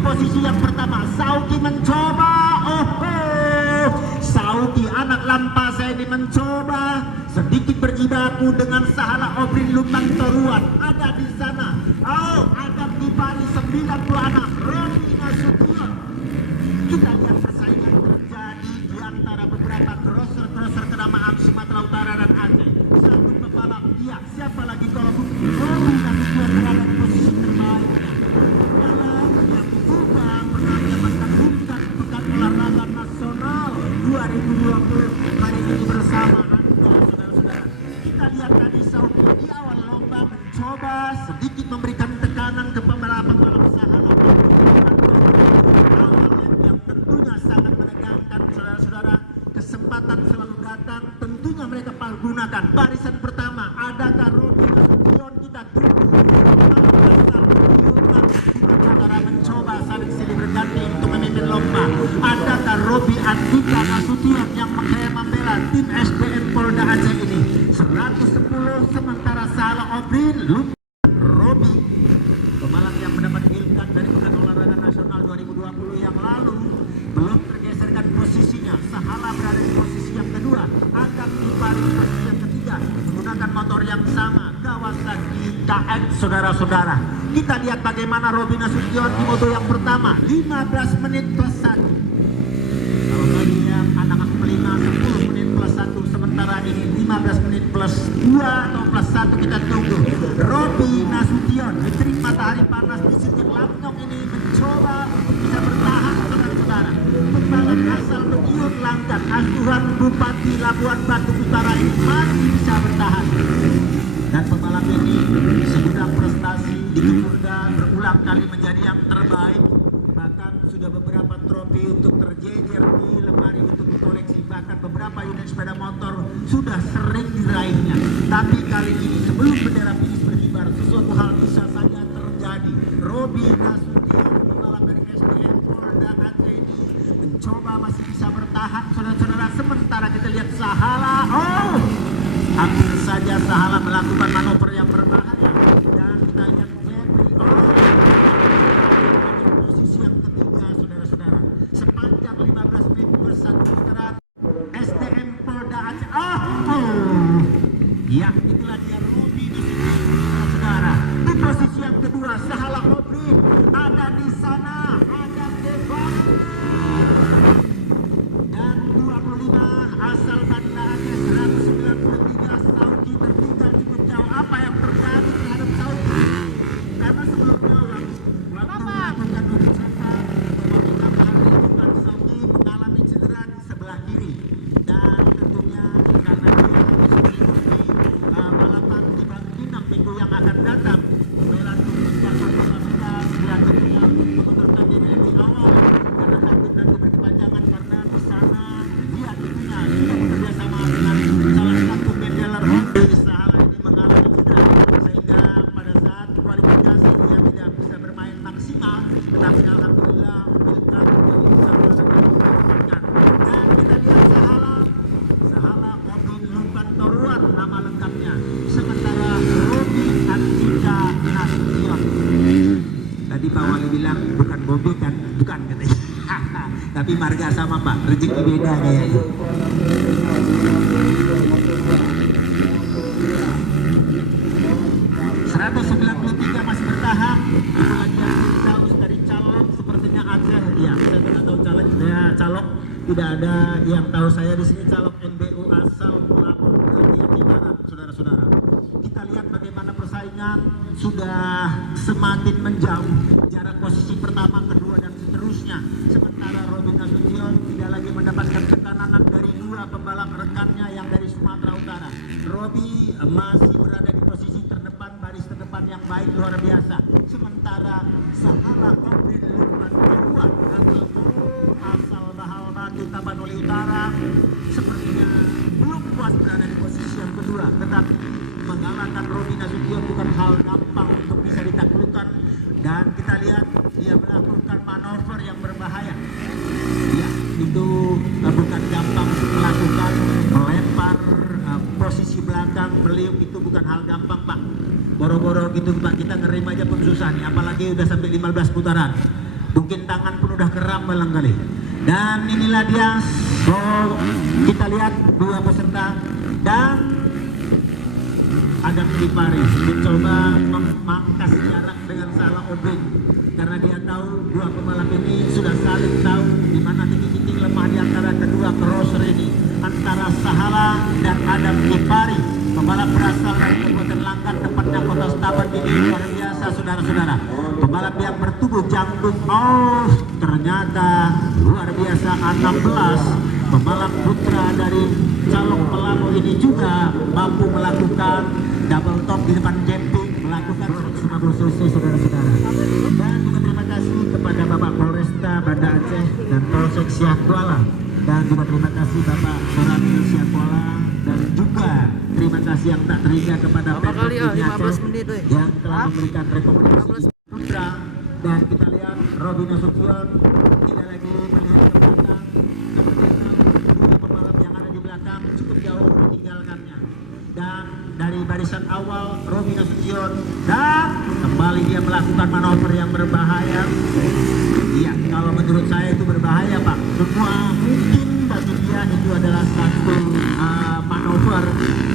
Posisi yang pertama, Sauki mencoba. Sauki anak lampa saya ini mencoba sedikit berjibaku dengan Sahala Obrin Lumbang Toruan. Ada di sana. Ada di baris 90 anak Robi Nasution. Kita lihat persaingan terjadi di antara beberapa crosser kenamaan Sumatera Utara dan Aceh. Satu pembalap, siapa lagi kalau bukan Robi Nasution berada di posisi terbaik. Olahraga nasional 2020 hari ini bersama Anda, saudara-saudara. Kita lihat tadi Sauki di awal lomba mencoba sedikit memberikan tekanan ke pembalap-pembalap Sahala yang tentunya sangat menegangkan, saudara-saudara. Kesempatan selalu datang, tentunya mereka gunakan. Barisan pertama, adakah Robi Nasution? Kita tunggu. Mencoba saling silih berganti untuk memimpin lomba. Adakah Robi Andika Nasution yang membela tim SDN Polda Aceh ini? 110 sementara Sahala Obrin Robi, pembalap yang mendapat gilkan dari Pekan Olahraga Nasional 2020 yang lalu, belum tergeserkan posisinya. Sahala berada di posisi yang kedua, Agam di baris posisi yang ketiga menggunakan motor yang sama, Kawasaki KX, saudara-saudara. Kita lihat bagaimana Robi Nasution di moto yang pertama 15 menit plus 1. Kalau tadi yang anak-anak melina 10 menit plus 1, sementara ini 15 menit plus 2 atau plus 1. Kita tunggu Robi Nasution di terik matahari panas di sirkuit Langnyong ini mencoba untuk bisa bertahan, saudara-saudara. Pembalap asal Madiun Langkat, asuhan Bupati Labuan Batu Utara ini masih bisa bertahan. Dan pembalap ini segudang prestasi di Kepurda berulang kali menjadi yang terbaik. Bahkan sudah beberapa trofi untuk terjejer di lemari untuk dikoleksi. Bahkan beberapa unit sepeda motor sudah sering diraihnya. Tapi kali ini sebelum bendera finish berkibar, sesuatu hal bisa saja terjadi. Robi Nasution, pembalap dari SDN Polda Aceh ini mencoba masih bisa bertahan, saudara-saudara. Sementara kita lihat Sahala, hampir saja Sahala melakukan manuver yang berbahaya. Dan kita lihat posisi yang ketiga, saudara-saudara. Sepanjang 15 menit plus 1 putaran SDM Polda Aceh. Ya, itulah dia Robi Nasution, saudara. Di posisi yang kedua Sahala Obrin ada di sana, ada Devan. Dan 25 asal Banda Aceh 193 Sauki tertinggal cukup jauh. Apa yang terjadi terhadap Sauki? Karena sebelumnya waktu melakukan usaha beberapa hari bukan Sauki mengalami cedera di sebelah kiri. Dan tentunya karena dia harus mengikuti balapan di Batu Pinang minggu yang akan datang, membela tim Jakarta Pasca, dia tentunya mengundurkan diri lebih awal karena takut nanti berkepanjangan, karena di sana dia tentunya sudah bekerja sama dengan salah satu pendealer Honda. Sahala ini mengalami cedera sehingga pada saat kualifikasi dia tidak bisa bermain maksimal, tetapi alhamdulillah Wilkan dia bisa mendapatkan. Dan kita lihat Sahala Obrin Lumbang Toruan nama lengkapnya, sementara Robi Andika Nasution. Tadi Pak Wali bilang bukan Bobi kan? Bukan katanya. Tapi marga sama Pak, rezeki beda kayaknya. 193 masih bertahan. Itu lagi Daus dari Calok, sepertinya Aceh. Ya, saya tidak tahu Calok. Ya, Calok tidak ada yang tahu saya di sini. Calok NBU asal Melapor di Aceh Barat, saudara-saudara. Kita lihat bagaimana persaingan sudah semakin menjauh. Jarak posisi pertama, kedua dan seterusnya. Sementara Robi Nasution tidak lagi mendapatkan tekanan dari dua pembalap rekannya yang dari Sumatera Utara. Robi masih berada di posisi luar biasa. Sementara Sahala Kopi Lukman Keruan asal Bahal Batu Tapanuli Utara sepertinya belum puas berada di posisi yang kedua, tetapi mengalahkan Robi Nasution bukan hal gampang untuk bisa ditaklukkan, dan kita lihat dia melakukan manuver yang berbahaya. Ya, itu bukan gampang melakukan melempar posisi belakang beliau, itu bukan hal gampang Pak. Boro-boro gitu Pak, kita ngerim aja pun susah nih, apalagi udah sampai 15 putaran. Mungkin tangan pun udah keram barangkali. Dan inilah dia, so kita lihat dua peserta, dan Adam Kipari mencoba memangkas jarak dengan Sahala Obeng karena dia tahu dua pembalap ini sudah saling tahu di mana titik-titik lemah di antara kedua crosser ini, antara Sahala dan Adam Kipari, pembalap berasal dari Kabupaten Langkat, tepatnya Kota Setabat. Ini luar biasa saudara-saudara, pembalap yang bertubuh jangkung. Oh, ternyata luar biasa, 16 pembalap putra dari Calong Pelamo ini juga mampu melakukan double top di depan jumping, melakukan 150 cc saudara-saudara. Dan juga terima kasih kepada Bapak Polresta Banda Aceh dan Polsek Siak Kuala, dan juga terima kasih Bapak Surati Siak Kuala, dan juga terima kasih yang tak terhingga kepada Pemprov Aceh yang telah memberikan rekomendasi putra. Dan kita lihat Robi Nasution tidak lagi melihat ke belakang, dua pembalap yang ada di belakang cukup jauh meninggalkannya. Dan dari barisan awal Robi Nasution, dan kembali dia melakukan manuver yang berbahaya. Iya, kalau menurut saya itu berbahaya Pak. Semua mungkin bagi dia itu adalah satu manuver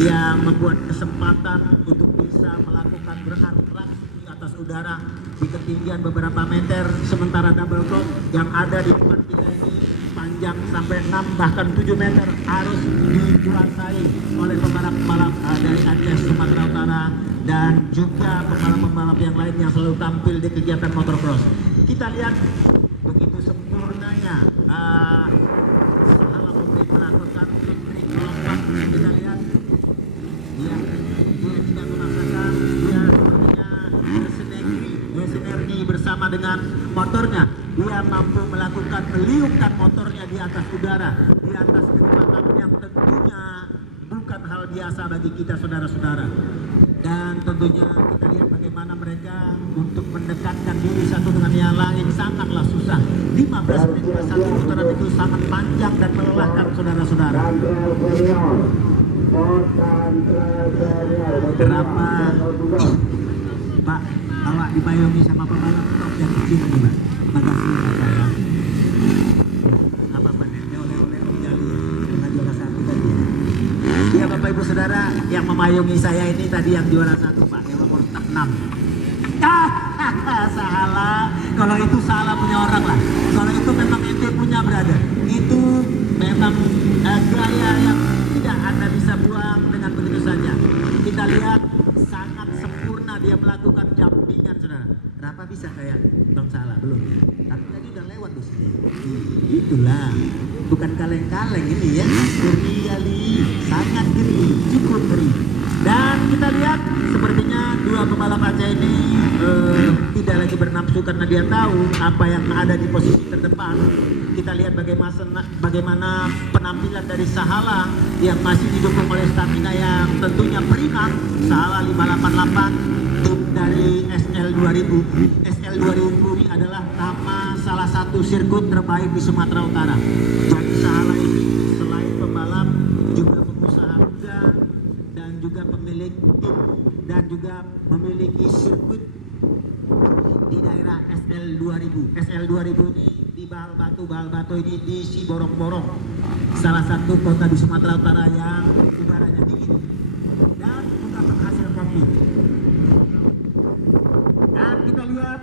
yang membuat kesempatan untuk bisa melakukan beratraksi di atas udara di ketinggian beberapa meter, sementara double top yang ada di depan kita ini panjang sampai 6 bahkan 7 meter harus dikuasai oleh pembalap-pembalap dari Aceh, Sumatera Utara, dan juga pembalap-pembalap yang lain yang selalu tampil di kegiatan motocross. Kita lihat begitu sempurnanya Sahala Obeng melakukan trik lompat. Kita lihat dia tidak memaksakan, dia sepertinya bersinergi bersama dengan motornya. Dia mampu melakukan meliupkan motornya di atas udara, di atas kecepatan yang tentunya bukan hal biasa bagi kita saudara-saudara. Dan tentunya kita lihat bagaimana mereka untuk mendekatkan diri satu dengan yang lain sangatlah susah. 15 menit per satu putaran itu sangat panjang dan melelahkan saudara-saudara. Berapa Pak awak dipayomi sama pembalap top yang kecil ini Pak? Terima kasih Pak ya. Apa-apa nih, oleh-oleh Jali yang juara satu tadi. Iya Bapak Ibu Saudara, yang memayungi saya ini tadi yang juara satu Pak, yang nomor 6. Salah, kalau itu salah punya orang lah. Kalau itu memang ente punya brother, itu memang gaya yang tidak Anda bisa buang dengan begitu saja. Kita lihat sangat sempurna dia melakukan jumpingan saudara. Kenapa bisa kayak Bang Salah? Belum ya, tapi tadi udah lewat di sini. Itulah, bukan kaleng-kaleng ini ya, ngeri kali, sangat ngeri, cukup ngeri. Dan kita lihat sepertinya dua pembalap Aceh ini tidak lagi bernafsu karena dia tahu apa yang ada di posisi terdepan. Kita lihat bagaimana penampilan dari Sahala yang masih didukung oleh stamina yang tentunya prima. Sahala 588, tim dari SL2000. SL2000 ini adalah nama salah satu sirkuit terbaik di Sumatera Utara. Jadi Sahala ini selain pembalap juga pengusaha muda dan juga pemilik tim dan juga memiliki sirkuit di daerah SL2000. SL2000 ini di Bahal Batu ini di Siborong-Borong, salah satu kota di Sumatera Utara yang udaranya dingin dan juga penghasil kopi. Dan kita lihat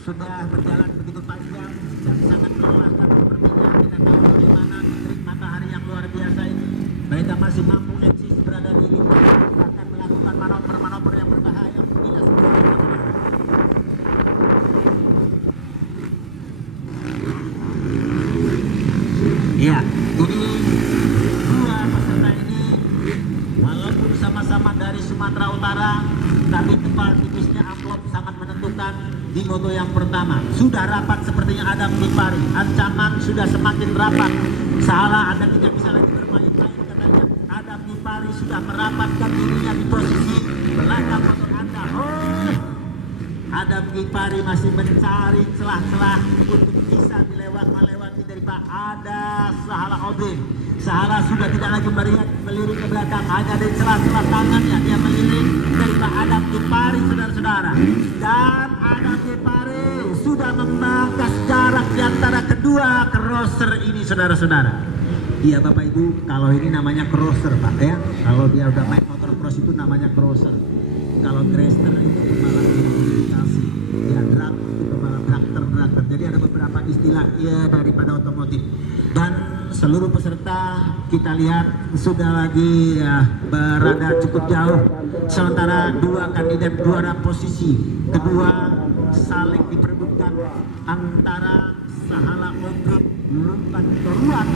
sudah berjalan begitu panjang dan sangat melelahkan sepertinya. Kita tahu bagaimana terik matahari yang luar biasa ini. Mereka masih mampu eksis berada di lingkungan, akan melakukan manuver-manuver yang berbahaya. Tidak sempurna. Ya, ini dua peserta ini walaupun sama-sama dari Sumatera Utara Utara, tapi tebal tipisnya amplop sangat menentukan di moto yang pertama. Sudah rapat sepertinya Adam Kipari, ancaman sudah semakin rapat. Salah, Anda tidak bisa lagi bermain-main katanya. Adam Kipari sudah merapatkan dirinya di posisi belakang motor Anda. Adam Kipari masih mencari celah-celah untuk bisa melewati daripada ada Sahala Obin. Sahala sudah tidak lagi melirik ke belakang, hanya dari celah-celah tangannya dia melirik daripada Adam Kipari, saudara-saudara. Dan Adam Kipari sudah memangkas jarak di antara kedua crosser ini, saudara-saudara. Iya Bapak Ibu, kalau ini namanya crosser Pak ya. Kalau dia udah main motor cross itu namanya crosser. Kalau Grester itu pembalap modifikasi, ya drag itu pembalap dragster. Jadi ada beberapa istilah ya daripada otomotif. Dan seluruh peserta kita lihat sudah lagi ya, berada cukup jauh. Sementara dua kandidat juara posisi kedua saling diperebutkan antara Sahala Obin Lumpan Toruan,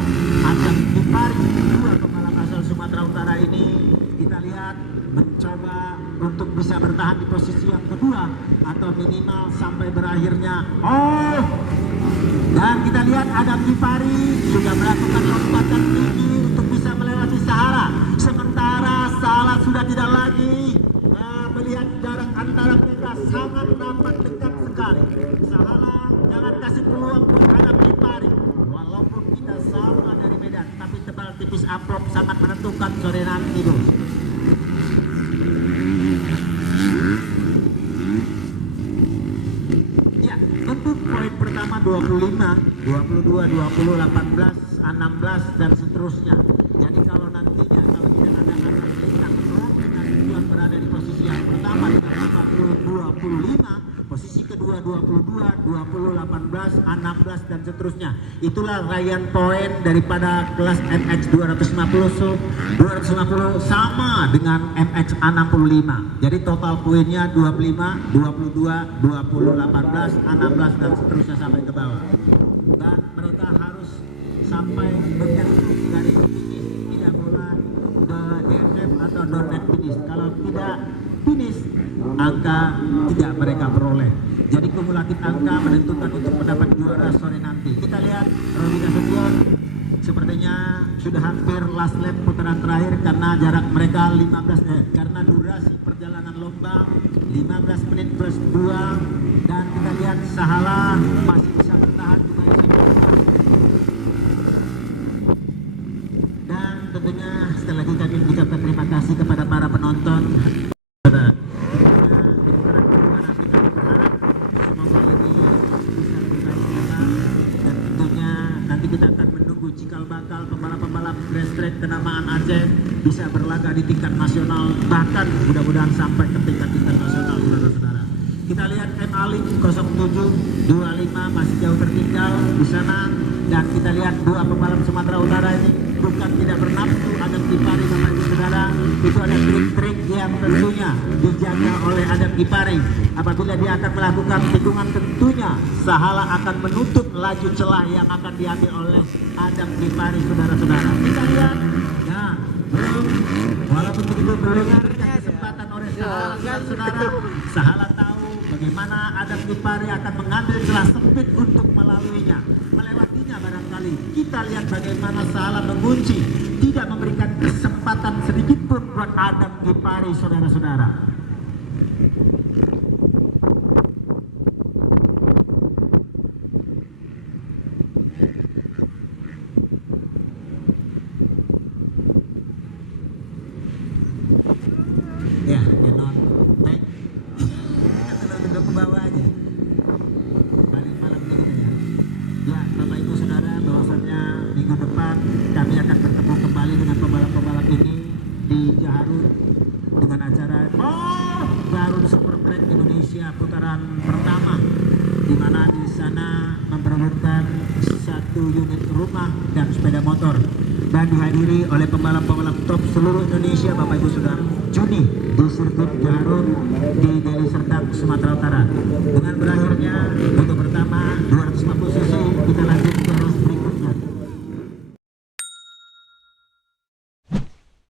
Adam Kipari, dua pembalap asal Sumatera Utara ini kita lihat mencoba untuk bisa bertahan di posisi yang kedua atau minimal sampai berakhirnya. Dan kita lihat Adam Kipari sudah melakukan lompatan tinggi untuk bisa melewati Sahala. Sementara Sahala sudah tidak lagi melihat jarak antara mereka sangat nampak dekat sekali. Sahala jangan kasih peluang buat Adam Kipari. Walaupun kita sama dari Medan, tapi tebal tipis amplop sangat menentukan sore nanti bos. Ya, untuk poin pertama 25, 22, 20, 18, 16 dan seterusnya. Jadi kalau nantinya kalau tidak ada anak lintang yang berada di posisi yang pertama dengan 25, posisi kedua 22, 20, 18, 16 dan seterusnya. Itulah raihan poin daripada kelas MX 250 sama dengan MX A65. Jadi total poinnya 25, 22, 20, 18, 16 dan seterusnya sampai ke bawah. Dan mereka harus sampai menyentuh garis finish, tidak boleh DNF atau non finish. Kalau tidak finish, angka tidak mereka peroleh. Jadi kumulatif angka menentukan untuk mendapat juara sore nanti. Kita lihat Rodi Nasution sepertinya sudah hampir last lap putaran terakhir karena jarak mereka 15 karena durasi perjalanan lomba 15 menit plus 2. Dan kita lihat Sahala masih bisa bertahan juga. Dan tentunya sekali lagi kami mengucapkan terima kasih kepada para penonton. Kita akan menunggu cikal bakal pembalap-pembalap race track kenamaan Aceh bisa berlaga di tingkat nasional, bahkan mudah-mudahan sampai ke tingkat internasional, saudara-saudara. Kita lihat M Ali 0725 masih jauh tertinggal di sana, dan kita lihat dua pembalap Sumatera Utara ini bukan tidak bernafsu. Adam Kipari Bapak Ibu Saudara, itu ada trik-trik yang tentunya dijaga oleh Adam Kipari. Apabila dia akan melakukan tikungan, tentunya Sahala akan menutup laju celah yang akan diambil oleh Adam Kipari, saudara-saudara. Kita lihat, nah, walaupun begitu belum diberikan kesempatan oleh Sahala, saudara. Sahala tahu bagaimana Adam Kipari akan mengambil celah sempit untuk melaluinya, melewatinya barangkali. Kita lihat bagaimana Sahala mengunci, tidak memberikan kesempatan sedikit pun buat Adam Kipari, saudara-saudara. Ya, Canon tank kita duduk ke bawah aja, balik malam ini ya. Ya, Bapak Ibu Saudara, bahwasannya minggu depan kami akan bertemu kembali dengan pembalap-pembalap ini di Jaharun dengan acara Jaharun Super Track Indonesia putaran pertama, di mana di sana memperebutkan satu unit rumah dan sepeda motor, dan dihadiri oleh pembalap-pembalap top seluruh Indonesia, Bapak Ibu Saudara. Juni di sirkuit Jaharun di Deli Serdang, Sumatera Utara. Dengan berakhirnya untuk pertama 250 cc, kita lanjut